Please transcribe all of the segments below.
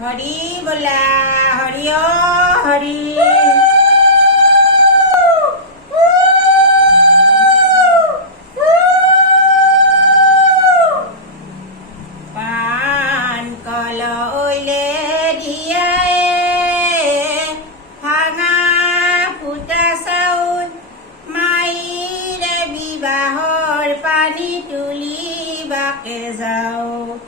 हरि बोला हरि ओ हरि। पान कल ओले दियाए भाঙা ফুটা চাউল মাইৰে বিবাহৰ পানী তুলিবাকে যাওঁ।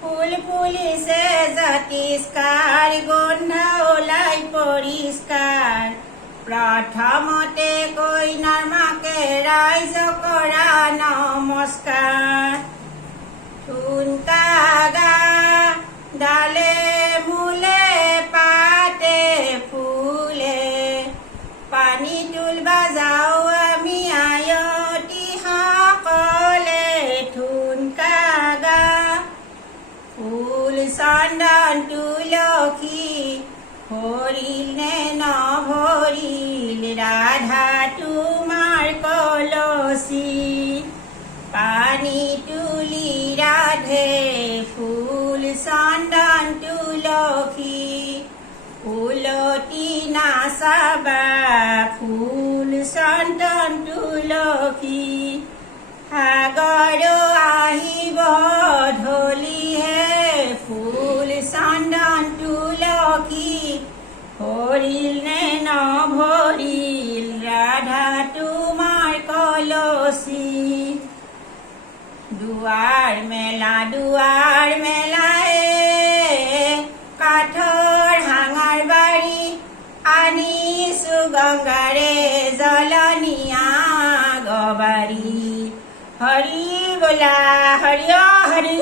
ফুল ফুলিছে জাতিষ্কাৰ গোন্ধ ওলাই পৰিষ্কাৰ। প্ৰথমতে কইনাৰ মাকে ৰাইজক কৰা নমস্কাৰ। ঠুনকা গা ডালে মূলে পাতে ফুলে পানী তুলবা যাওঁ আমি আয়তী সকলে। ঠুনকা গা ফুল চন্দন তুলসী ভৰিল নে নভৰিল ৰাধা তোমাৰ কলচী। পানী তুলি ৰাধে ফুল চন্দন তুলসী ফুলতি নাচাবা ফুল চন্দন তুলসী। সাগৰ আহিব ঢলিহে ফুল চন্দন তুলসী ভৰিল নে নভৰিল ৰাধা তোমাৰ কলচী। দুৱাৰ মেলায়ে কাঠৰ হাঙৰ বাৰী আনিছো গংগাৰে জলনিয়া গবাৰী। হৰি বোলা হৰি অ হৰি।